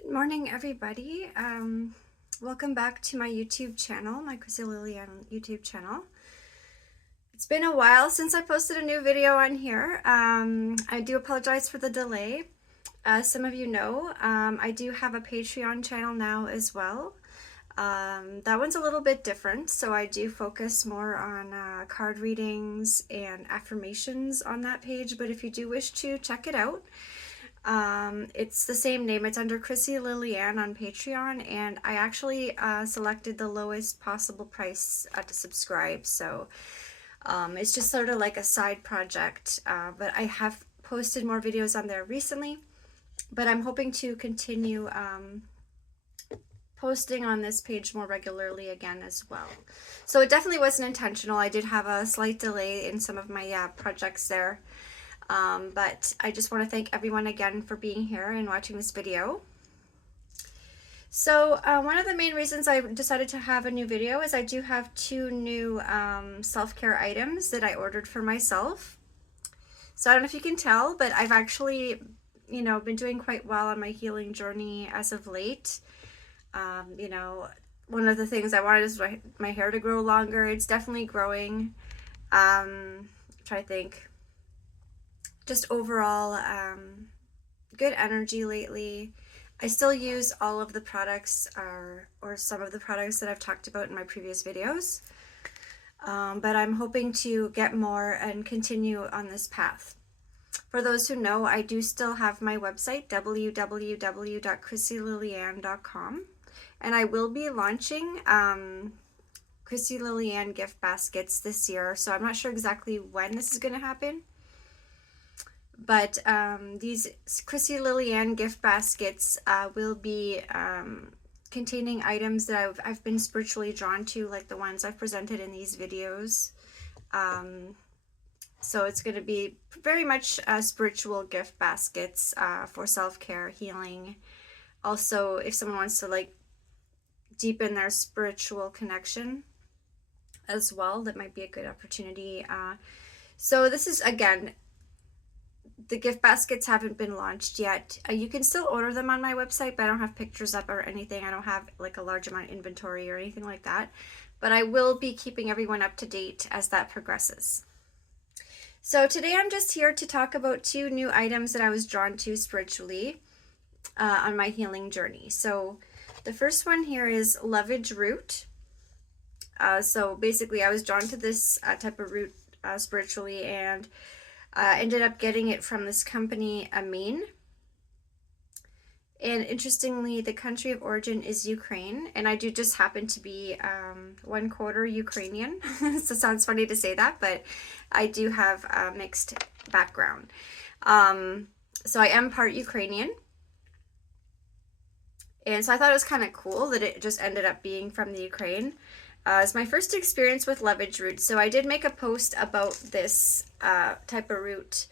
Good morning, everybody. Welcome back to my YouTube channel, my Krissy Lillianne YouTube channel. It's been a while since I posted a new video on here. I do apologize for the delay. As some of you know, I do have a Patreon channel now as well. That one's a little bit different, so I do focus more on card readings and affirmations on that page, but if you do wish to check it out, it's the same name. It's under Krissy Lillianne on Patreon, and I actually selected the lowest possible price to subscribe, so it's just sort of like a side project, but I have posted more videos on there recently, but I'm hoping to continue posting on this page more regularly again as well. So it definitely wasn't intentional. I did have a slight delay in some of my projects there. But I just want to thank everyone again for being here and watching this video. So one of the main reasons I decided to have a new video is I do have two new self-care items that I ordered for myself. So I don't know if you can tell, but I've actually, been doing quite well on my healing journey as of late. One of the things I wanted is my hair to grow longer. It's definitely growing. I'm trying to think. Just overall good energy lately. I still use all of the products or some of the products that I've talked about in my previous videos, but I'm hoping to get more and continue on this path. For those who know, I do still have my website, www.krissylillianne.com, and I will be launching Krissy Lillianne gift baskets this year, so I'm not sure exactly when this is going to happen. But these Krissy Lillianne gift baskets will be containing items that I've been spiritually drawn to, like the ones I've presented in these videos. So it's going to be very much spiritual gift baskets for self-care, healing. Also, if someone wants to deepen their spiritual connection as well, that might be a good opportunity. So this is, again, the gift baskets haven't been launched yet. You can still order them on my website, but I don't have pictures up or anything. I don't have a large amount of inventory or anything like that. But I will be keeping everyone up to date as that progresses. So today I'm just here to talk about two new items that I was drawn to spiritually on my healing journey. So the first one here is lovage root. So basically I was drawn to this type of root spiritually, and ended up getting it from this company, Amin. And interestingly, the country of origin is Ukraine, and I do just happen to be 1/4 Ukrainian. So it sounds funny to say that, but I do have a mixed background. So I am part Ukrainian. And so I thought it was kind of cool that it just ended up being from the Ukraine. It's my first experience with lovage root. So I did make a post about this type of root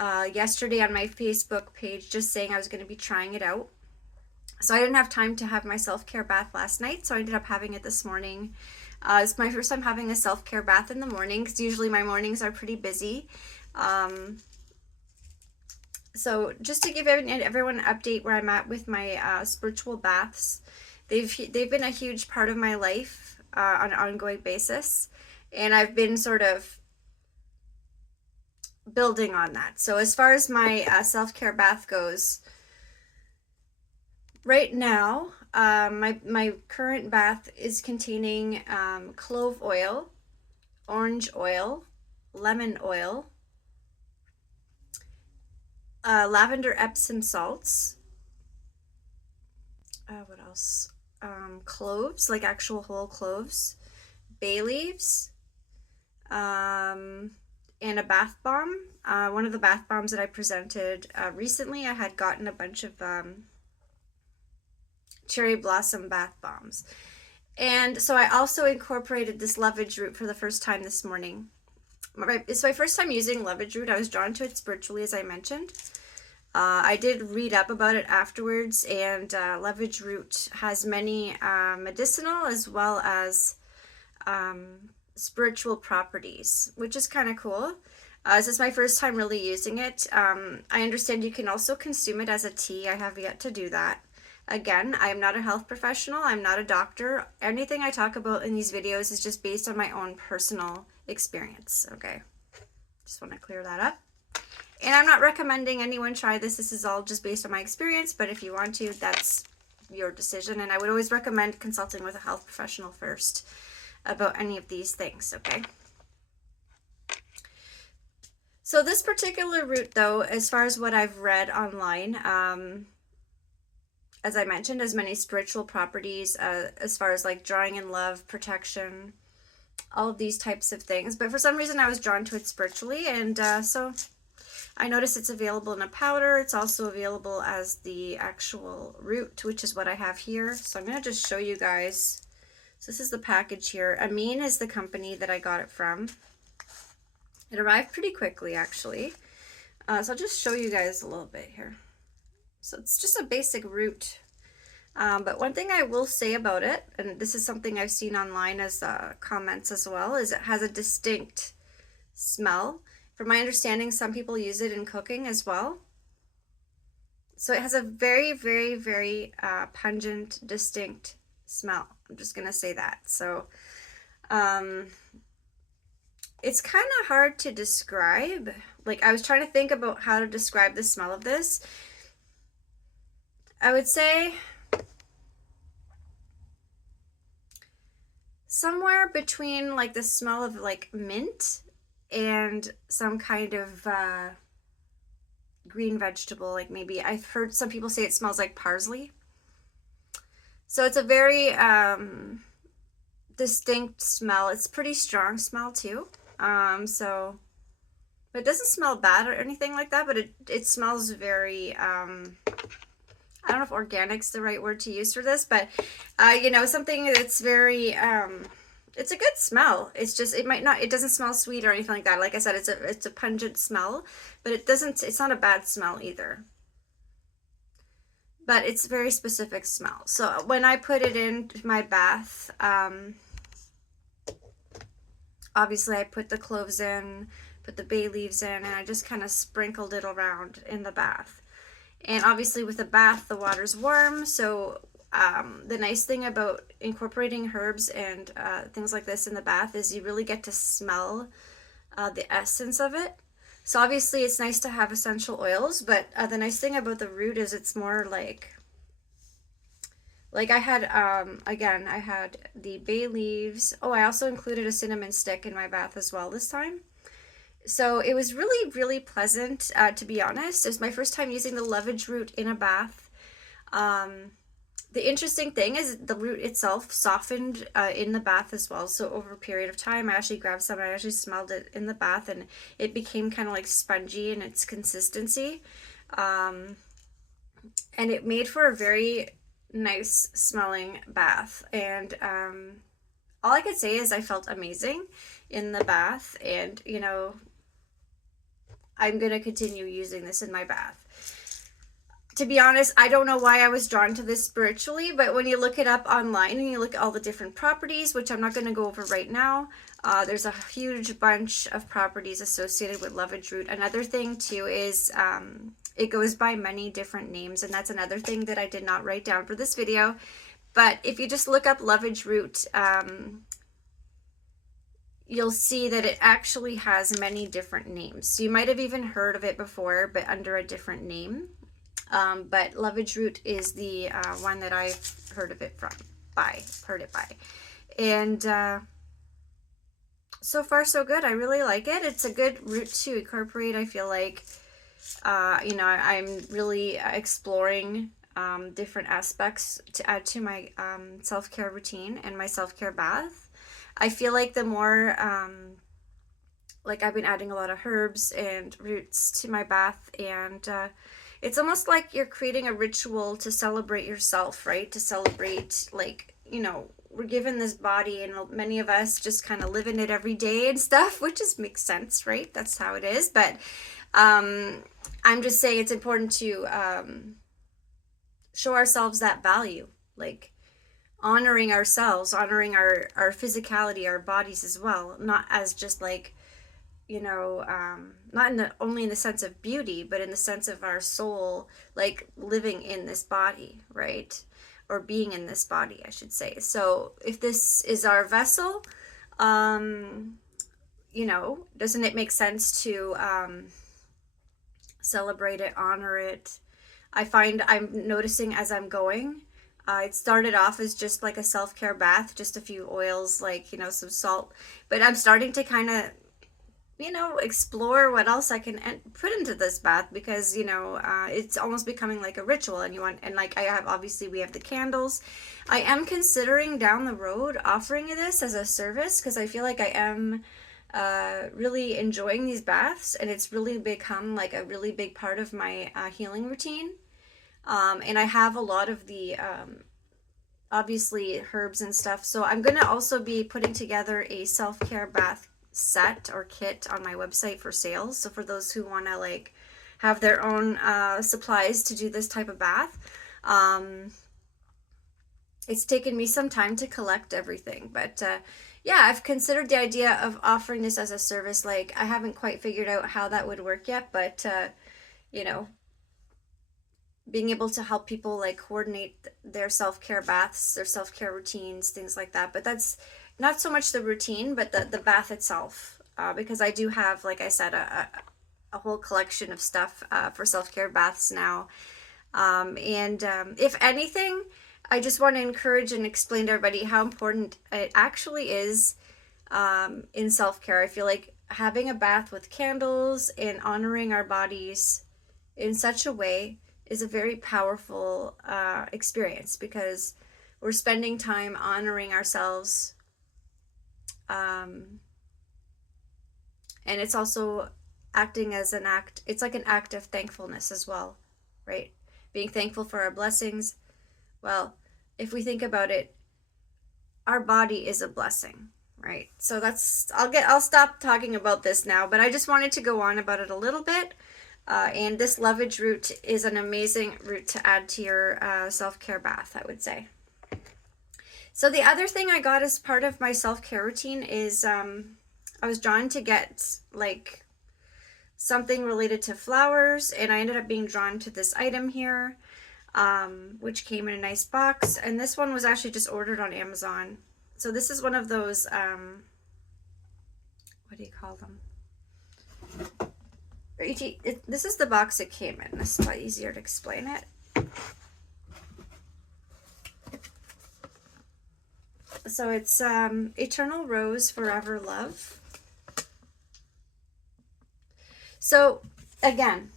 yesterday on my Facebook page, just saying I was going to be trying it out. So I didn't have time to have my self-care bath last night, so I ended up having it this morning. It's my first time having a self-care bath in the morning, because usually my mornings are pretty busy. So just to give everyone an update where I'm at with my spiritual baths, they've been a huge part of my life on an ongoing basis, and I've been sort of building on that. So as far as my self-care bath goes, right now my current bath is containing clove oil, orange oil, lemon oil, lavender Epsom salts, what else? Cloves, like actual whole cloves, bay leaves, and a bath bomb. One of the bath bombs that I presented recently, I had gotten a bunch of cherry blossom bath bombs. And so I also incorporated this lovage root for the first time this morning. It's my first time using lovage root. I was drawn to it spiritually, as I mentioned. I did read up about it afterwards, and lovage root has many medicinal as well as spiritual properties, which is kind of cool. This is my first time really using it. I understand you can also consume it as a tea. I have yet to do that. Again, I am not a health professional. I'm not a doctor. Anything I talk about in these videos is just based on my own personal experience, okay? Just want to clear that up. And I'm not recommending anyone try this. This is all just based on my experience, but if you want to, that's your decision. And I would always recommend consulting with a health professional first about any of these things, okay? So this particular root, though, as far as what I've read online, as I mentioned, has many spiritual properties, as far as like drawing in love, protection, all of these types of things. But for some reason, I was drawn to it spiritually, and so I noticed it's available in a powder. It's also available as the actual root, which is what I have here. So I'm going to just show you guys. So this is the package here. Amin is the company that I got it from. It arrived pretty quickly, actually. So I'll just show you guys a little bit here. So it's just a basic root. But one thing I will say about it, and this is something I've seen online as comments as well, is it has a distinct smell. From my understanding, some people use it in cooking as well. So it has a very, very, very pungent, distinct smell. I'm just going to say that. So it's kind of hard to describe. Like, I was trying to think about how to describe the smell of this. I would say somewhere between like the smell of like mint and some kind of green vegetable. Like maybe I've heard some people say it smells like parsley. So it's a very distinct smell. It's pretty strong smell too. So it doesn't smell bad or anything like that, but it smells very, I don't know if organic's the right word to use for this, but, you know, something that's very, it's a good smell. It's just, it doesn't smell sweet or anything like that. Like I said, it's a pungent smell, but it's not a bad smell either. But it's a very specific smell. So when I put it in my bath, obviously I put the cloves in, put the bay leaves in, and I just kind of sprinkled it around in the bath. And obviously with a bath, the water's warm, so the nice thing about incorporating herbs and things like this in the bath is you really get to smell the essence of it. So obviously it's nice to have essential oils, but the nice thing about the root is it's more like I had, again, I had the bay leaves. Oh, I also included a cinnamon stick in my bath as well this time. So it was really, really pleasant, to be honest. It was my first time using the lovage root in a bath. The interesting thing is the root itself softened in the bath as well. So over a period of time, I actually grabbed some and I actually smelled it in the bath, and it became kind of like spongy in its consistency. And it made for a very nice smelling bath. And all I could say is I felt amazing in the bath, and you know, I'm gonna continue using this in my bath. To be honest, I don't know why I was drawn to this spiritually, but when you look it up online and you look at all the different properties, which I'm not going to go over right now, there's a huge bunch of properties associated with lovage root. Another thing too is it goes by many different names, and that's another thing that I did not write down for this video. But if you just look up lovage root, you'll see that it actually has many different names. So you might have even heard of it before, but under a different name. But lovage root is the one that I've heard it by. And so far so good. I really like it. It's a good root to incorporate. I feel like, you know, I'm really exploring different aspects to add to my self-care routine and my self-care bath. I feel like the more, like I've been adding a lot of herbs and roots to my bath, and it's almost like you're creating a ritual to celebrate yourself, right? To celebrate, like, you know, we're given this body, and many of us just kind of live in it every day and stuff, which just makes sense, right? That's how it is. But I'm just saying it's important to show ourselves that value, like honoring ourselves, honoring our physicality, our bodies as well, not as just like, you know, not in the, only in the sense of beauty, but in the sense of our soul, like living in this body, right? Or being in this body, I should say. So if this is our vessel, you know, doesn't it make sense to celebrate it, honor it? I find I'm noticing as I'm going, it started off as just like a self-care bath, just a few oils, like, you know, some salt, but I'm starting to kind of, you know, explore what else I can put into this bath, because, you know, it's almost becoming like a ritual, and you want, and like I have, obviously we have the candles. I am considering down the road offering this as a service, because I feel like I am really enjoying these baths, and it's really become like a really big part of my healing routine. And I have a lot of the obviously herbs and stuff, so I'm going to also be putting together a self-care bath set or kit on my website for sales. So for those who want to like have their own supplies to do this type of bath, it's taken me some time to collect everything, but yeah, I've considered the idea of offering this as a service. Like, I haven't quite figured out how that would work yet, but you know, being able to help people like coordinate their self-care baths, their self-care routines, things like that. But that's not so much the routine, but the bath itself, because I do have, like I said, a whole collection of stuff for self-care baths now. If anything, I just want to encourage and explain to everybody how important it actually is in self-care. I feel like having a bath with candles and honoring our bodies in such a way is a very powerful experience, because we're spending time honoring ourselves. And it's also acting as an act, it's like an act of thankfulness as well, right? Being thankful for our blessings. Well, if we think about it, our body is a blessing, right? So that's, I'll stop talking about this now, but I just wanted to go on about it a little bit. And this lovage root is an amazing root to add to your self-care bath, I would say. So the other thing I got as part of my self-care routine is I was drawn to get like something related to flowers, and I ended up being drawn to this item here, which came in a nice box. And this one was actually just ordered on Amazon. So this is one of those, what do you call them? This is the box it came in. This is a lot easier to explain it. So it's Eternal Rose Forever Love. So again,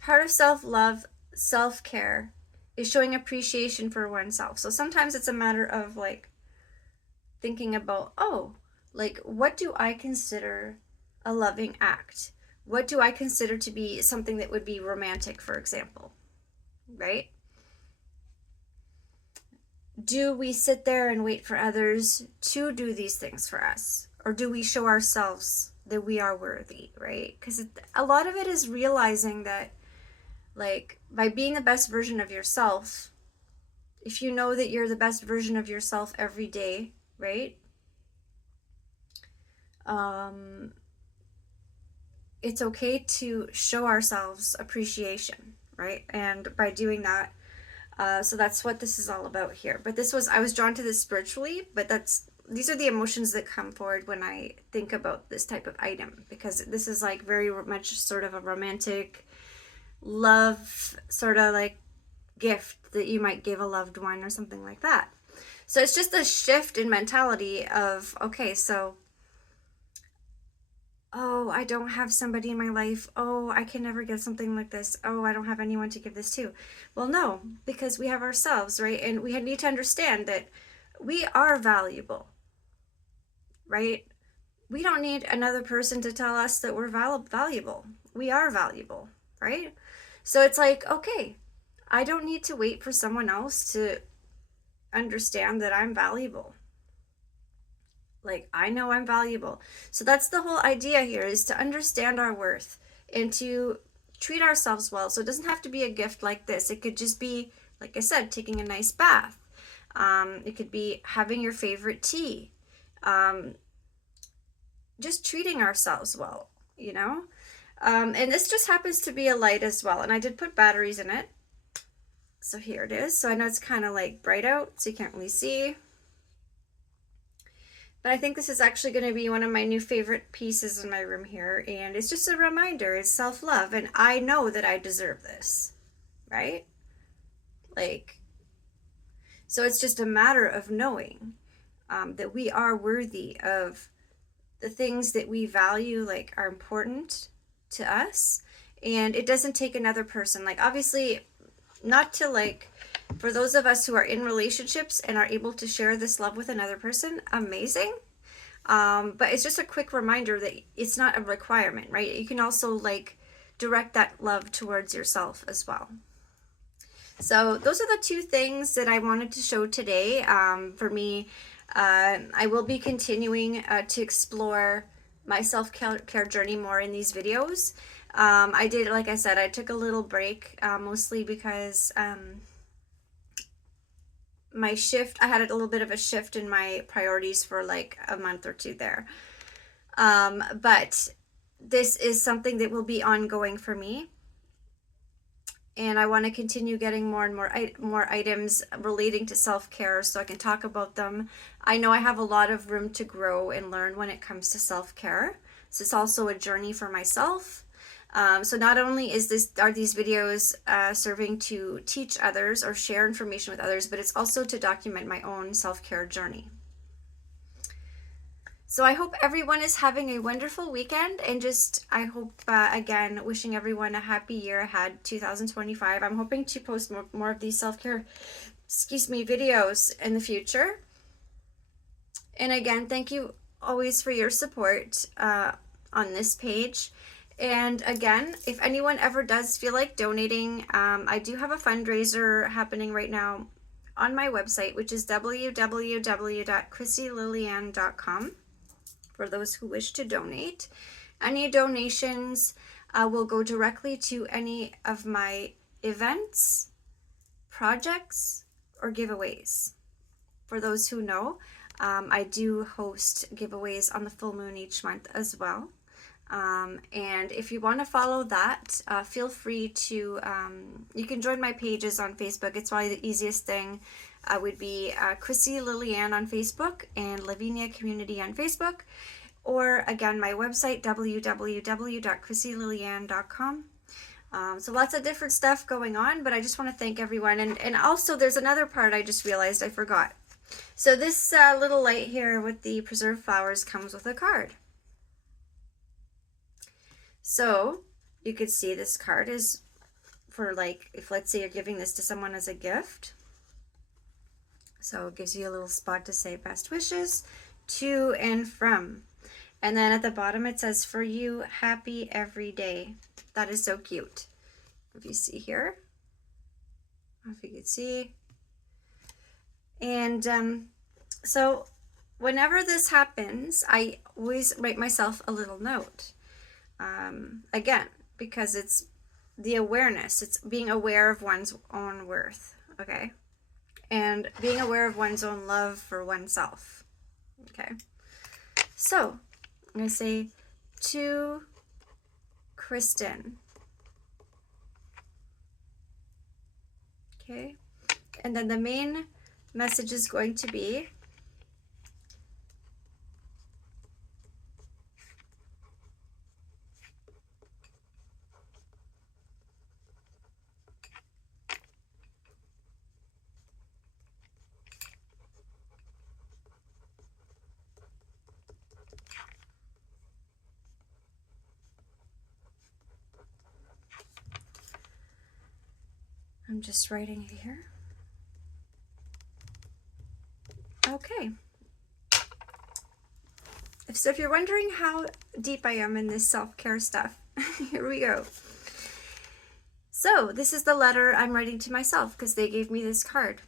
part of self-love, self-care is showing appreciation for oneself. So sometimes it's a matter of like thinking about, oh, like, what do I consider a loving act? What do I consider to be something that would be romantic, for example, right? Do we sit there and wait for others to do these things for us? Or do we show ourselves that we are worthy, right? Because a lot of it is realizing that, like, by being the best version of yourself, if you know that you're the best version of yourself every day, right? It's okay to show ourselves appreciation, right? And by doing that, so that's what this is all about here. But I was drawn to this spiritually, but these are the emotions that come forward when I think about this type of item, because this is like very much sort of a romantic love sort of like gift that you might give a loved one or something like that. So it's just a shift in mentality of, okay, so, oh, I don't have somebody in my life. Oh, I can never get something like this. Oh, I don't have anyone to give this to. Well, no, because we have ourselves, right? And we need to understand that we are valuable, right? We don't need another person to tell us that we're valuable. We are valuable, right? So it's like, okay, I don't need to wait for someone else to understand that I'm valuable. Like, I know I'm valuable. So that's the whole idea here, is to understand our worth and to treat ourselves well. So it doesn't have to be a gift like this. It could just be, like I said, taking a nice bath. It could be having your favorite tea. just treating ourselves well, you know? And this just happens to be a light as well. And I did put batteries in it. So here it is. So I know it's kind of like bright out, so you can't really see. But I think this is actually going to be one of my new favorite pieces in my room here. And it's just a reminder, it's self-love. And I know that I deserve this, right? Like, so it's just a matter of knowing that we are worthy of the things that we value, like are important to us. And it doesn't take another person. Like, obviously, not to like, for those of us who are in relationships and are able to share this love with another person, amazing. But it's just a quick reminder that it's not a requirement, right? You can also like direct that love towards yourself as well. So those are the two things that I wanted to show today. For me, I will be continuing to explore my self-care journey more in these videos. I did, like I said, I took a little break, mostly because my shift, I had a little bit of a shift in my priorities for like a month or two there. But this is something that will be ongoing for me. And I want to continue getting more and more items relating to self-care so I can talk about them. I know I have a lot of room to grow and learn when it comes to self-care. So it's also a journey for myself. So not only are these videos serving to teach others or share information with others, but it's also to document my own self-care journey. So I hope everyone is having a wonderful weekend, and just I hope, again, wishing everyone a happy year ahead, 2025. I'm hoping to post more of these self-care, videos in the future. And again, thank you always for your support on this page. And again, if anyone ever does feel like donating, I do have a fundraiser happening right now on my website, which is www.KrissyLillianne.com. For those who wish to donate. Any donations will go directly to any of my events, projects, or giveaways. For those who know, I do host giveaways on the full moon each month as well. And if you want to follow that, feel free to, you can join my pages on Facebook. It's probably the easiest thing. Would be Krissy Lillianne on Facebook and Lavinia Community on Facebook, or again my website www.KrissyLillianne.com. So lots of different stuff going on, but I just want to thank everyone. And also there's another part I just realized I forgot. So this little light here with the preserved flowers comes with a card. So you could see this card is for, like, if let's say you're giving this to someone as a gift. So it gives you a little spot to say best wishes to and from. And then at the bottom it says, for you, happy every day. That is so cute. If you see here, if you can see. And so whenever this happens, I always write myself a little note. Again, because it's the awareness. It's being aware of one's own worth. Okay. And being aware of one's own love for oneself. Okay. So I'm going to say, to Kristen. Okay. And then the main message is going to be, I'm just writing it here. Okay. So if you're wondering how deep I am in this self-care stuff, here we go. So this is the letter I'm writing to myself because they gave me this card.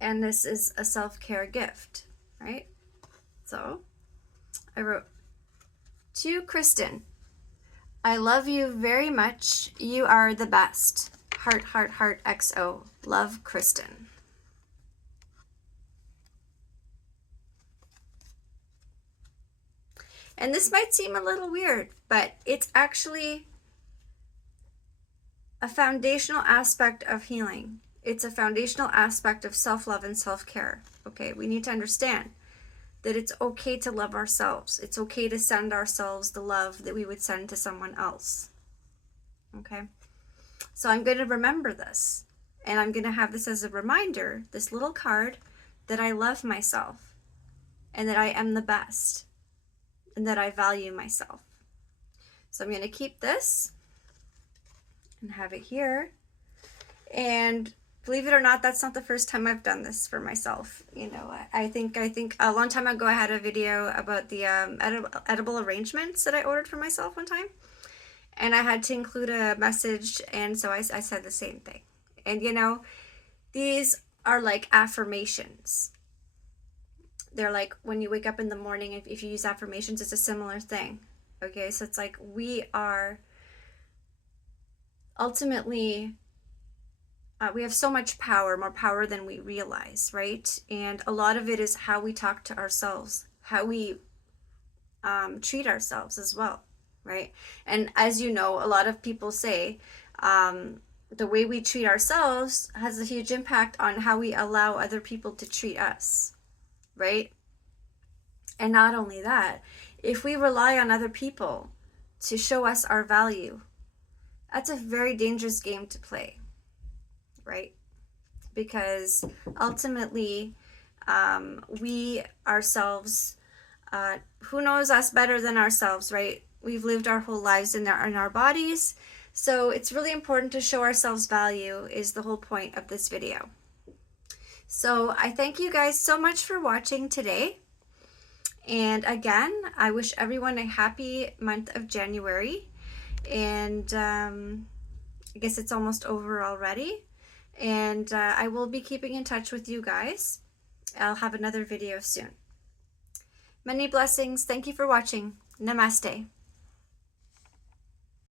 And this is a self-care gift, right? So I wrote, to Kristen, I love you very much. You are the best. Heart, heart, heart, XO. Love, Kristen. And this might seem a little weird, but it's actually a foundational aspect of healing. It's a foundational aspect of self-love and self-care. Okay, we need to understand that it's okay to love ourselves. It's okay to send ourselves the love that we would send to someone else. Okay, so I'm going to remember this, and I'm going to have this as a reminder, this little card, that I love myself and that I am the best and that I value myself. So I'm going to keep this and have it here. And believe it or not, that's not the first time I've done this for myself. You know, I think a long time ago I had a video about the edible arrangements that I ordered for myself one time. And I had to include a message, and so I said the same thing. And you know, these are like affirmations. They're like when you wake up in the morning, if you use affirmations, it's a similar thing. Okay, so it's like we are ultimately, we have so much power, more power than we realize, right? And a lot of it is how we talk to ourselves, how we treat ourselves as well, right? And as you know, a lot of people say the way we treat ourselves has a huge impact on how we allow other people to treat us, right? And not only that, if we rely on other people to show us our value, that's a very dangerous game to play, right? Because ultimately, we ourselves, who knows us better than ourselves, right? We've lived our whole lives in our bodies, so it's really important to show ourselves value is the whole point of this video. So I thank you guys so much for watching today. And again, I wish everyone a happy month of January. And I guess it's almost over already. And I will be keeping in touch with you guys. I'll have another video soon. Many blessings. Thank you for watching. Namaste.